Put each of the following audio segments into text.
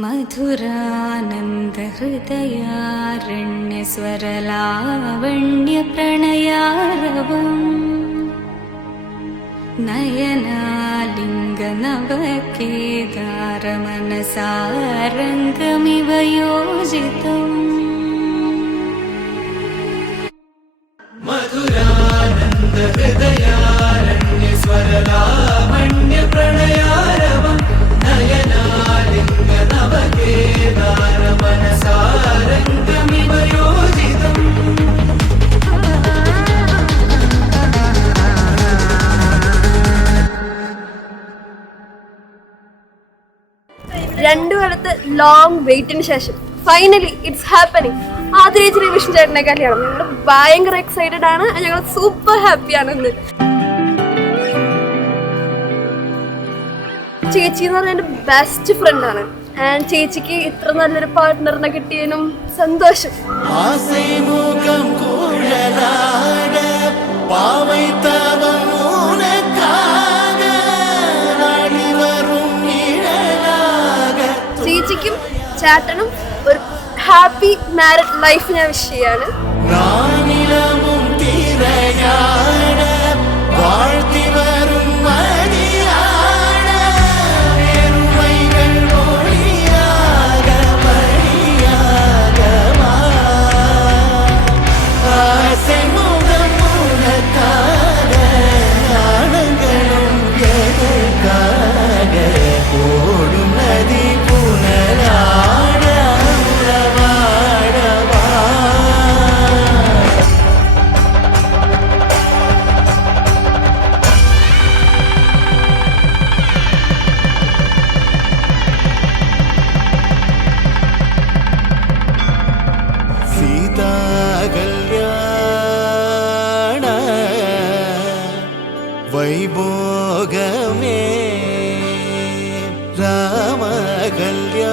മധുരാനന്ദഹൃദയാരണ്യസ്വരലാവണ്യപ്രണയാരവം നയനാലിംഗനവകേദാരമനസാരംഗമിവ യോജിതം മധുരാനന്ദഹൃദയാരണ്യസ്വരലാവണ്യപ്രണയാരവം നയനാലിംഗനവകേദാരമനസാരംഗമിവ യോജിതം. രണ്ടു കാലത്ത് ലോങ് വെയിറ്റിന് ശേഷം ഫൈനലി ഇറ്റ്സ് ഹാപ്പനിങ്. ആദ്യ വിഷ്ണു ചേട്ടനെ കല്യാണം. ഞങ്ങൾ ഭയങ്കര എക്സൈറ്റഡ് ആണ്, ഞങ്ങൾ സൂപ്പർ ഹാപ്പിയാണ് ഇന്ന്. ചേച്ചി എന്ന് പറഞ്ഞാൽ എൻ്റെ ബെസ്റ്റ് ഫ്രണ്ടാണ്. ആൻഡ് ചേച്ചിക്ക് ഇത്ര നല്ലൊരു പാർട്ട്ണറിനെ കിട്ടിയതിനും സന്തോഷം. ചേച്ചിക്കും ചേട്ടനും ഒരു ഹാപ്പി മാരിഡ് ലൈഫ് ഞാൻ വിഷ് ചെയ്യാണ്. വൈഭോഗമേ രാമ കല്യാണ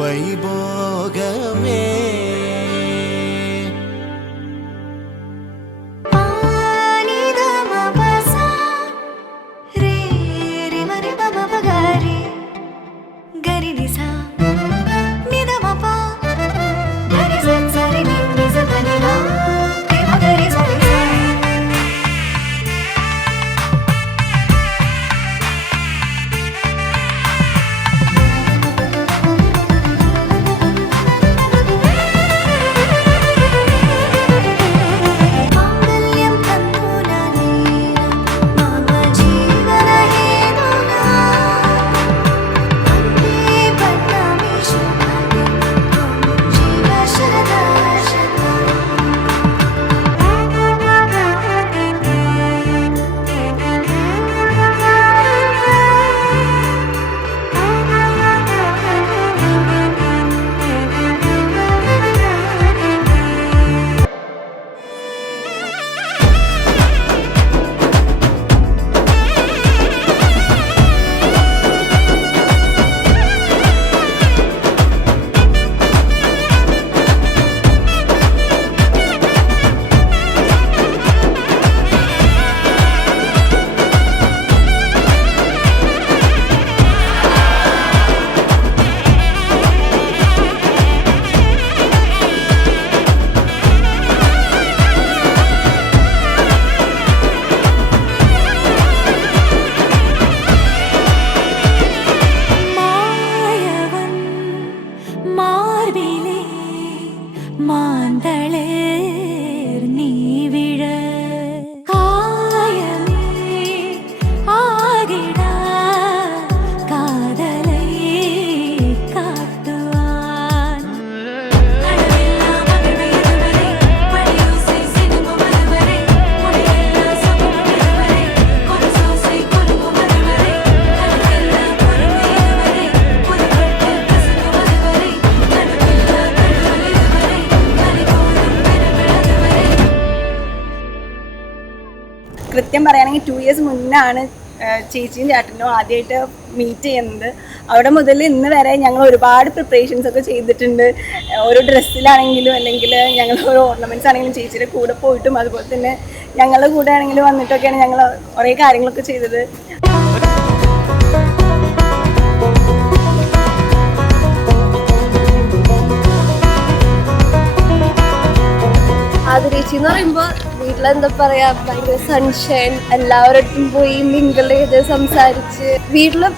വൈഭോഗമേ. കൃത്യം പറയുകയാണെങ്കിൽ 2 years മുന്നാണ് ചേച്ചിയും ചേട്ടനും ആദ്യമായിട്ട് മീറ്റ് ചെയ്യുന്നത്. അവിടെ മുതൽ ഇന്ന് വരെ ഞങ്ങൾ ഒരുപാട് പ്രിപ്പറേഷൻസ് ഒക്കെ ചെയ്തിട്ടുണ്ട്. ഓരോ ഡ്രസ്സിലാണെങ്കിലും അല്ലെങ്കിൽ ഞങ്ങൾ ഓരോ ഓർണമെൻറ്റ്സ് ആണെങ്കിലും ചേച്ചിയുടെ കൂടെ പോയിട്ടും അതുപോലെ തന്നെ ഞങ്ങളുടെ കൂടെ ആണെങ്കിലും വന്നിട്ടൊക്കെയാണ് ഞങ്ങൾ കുറേ കാര്യങ്ങളൊക്കെ ചെയ്തത്. ചേച്ചി എന്ന് പറയുമ്പോൾ വീട്ടിലെന്താ പറയാ ഭയങ്കര സൺഷൈൻ, എല്ലാവരുടെ പോയി മിങ്കിൾ ചെയ്ത് സംസാരിച്ച് വീട്ടില്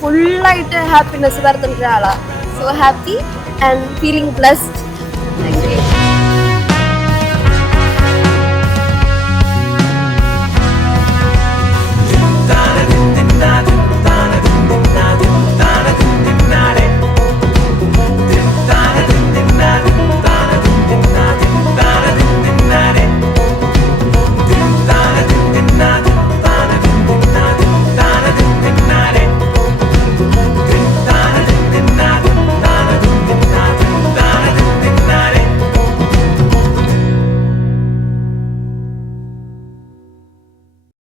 ഫുള്ളായിട്ട് ഹാപ്പിനെസ് വരുത്തുന്ന ഒരാളാണ്. So happy and feeling blessed.